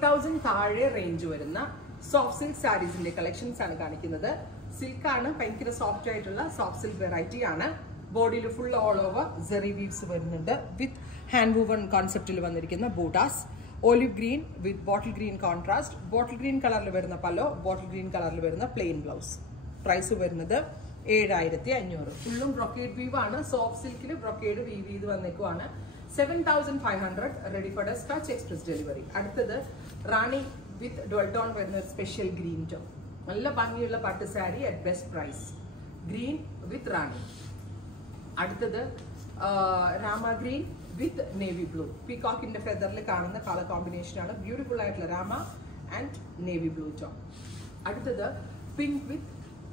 8,000 താഴെ റേഞ്ച് വരുന്ന soft silk സാരീസിന്റെ collections ആണ് കാണിക്കുന്നത്. സിൽക്ക് ആണ്, ഭയങ്കര സോഫ്റ്റ് ആയിട്ടുള്ള സോഫ്റ്റ് സിൽക്ക് വെറൈറ്റി ആണ്. ബോഡിയിൽ full all over zari weaves വരുന്നുണ്ട്. വിത്ത് ഹാൻഡ് വൂവൺ കോൺസെപ്റ്റിൽ വന്നിരിക്കുന്ന ബൂട്ടാസ്. Olive green with bottle green contrast. Bottle green കളറിൽ വരുന്ന പല്ലോ, ബോട്ടിൽ ഗ്രീൻ കളറിൽ വരുന്ന പ്ലെയിൻ ബ്ലൗസ്. പ്രൈസ് വരുന്നത് 7,500. ഫുള്ളും ബ്രൊക്കേഡ് വീവ് ആണ്. സോഫ്റ്റ് സിൽക്കിൽ ബ്രൊക്കേഡ് വീവ് ചെയ്ത് വന്നേക്കുവാണ്. 7,500. Ready for dispatch, express delivery. അടുത്തത് റാണി വിത്ത് ഡുവൽ ടോൺ വരുന്ന ഒരു സ്പെഷ്യൽ ഗ്രീൻ ടോൺ. നല്ല ഭംഗിയുള്ള പട്ട് sari at best price. Green with rani. അടുത്തത് rama green with navy blue. പീകോക്കിന്റെ ഫെദറിൽ കാണുന്ന കളർ കോമ്പിനേഷൻ ആണ്. ബ്യൂട്ടിഫുൾ ആയിട്ടുള്ള rama and navy blue tone. അടുത്തത് പിങ്ക് വിത്ത്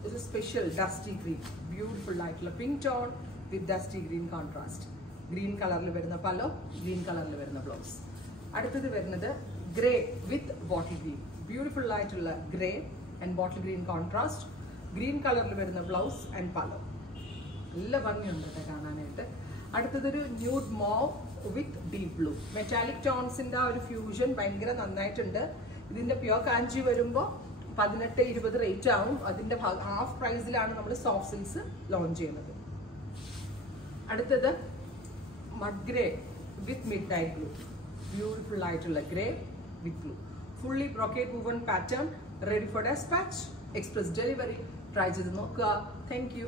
ഒരു സ്പെഷ്യൽ ഡസ്റ്റി ഗ്രീൻ. ബ്യൂട്ടിഫുൾ ആയിട്ടുള്ള pink tone with dusty green contrast. Green കളറിൽ വരുന്ന പല്ലോ, ഗ്രീൻ കളറിൽ വരുന്ന ബ്ലൗസ്. അടുത്തത് വരുന്നത് grey with bottle green. Beautiful ആയിട്ടുള്ള grey and bottle green contrast. Green കളറിൽ വരുന്ന ബ്ലൗസ് ആൻഡ് പല്ലോ. നല്ല ഭംഗിയുണ്ട് കാണാനായിട്ട്. അടുത്തതൊരു nude mauve with deep blue. Metallic ടോൺസിന്റെ ആ ഒരു ഫ്യൂഷൻ ഭയങ്കര നന്നായിട്ടുണ്ട്. ഇതിന്റെ പ്യോർ കാഞ്ചി വരുമ്പോൾ 18-20 റേറ്റ് ആവും. അതിന്റെ ഹാഫ് പ്രൈസിലാണ് നമ്മൾ സോഫ്റ്റ് സിൽക്സ് ലോഞ്ച് ചെയ്യുന്നത്. അടുത്തത് mud grey with midnight blue. Beautiful ആയിട്ടുള്ള grey with blue. Fully brocade woven pattern. Ready for dispatch, express delivery. Try ചെയ്ത് നോക്കുക. Thank U.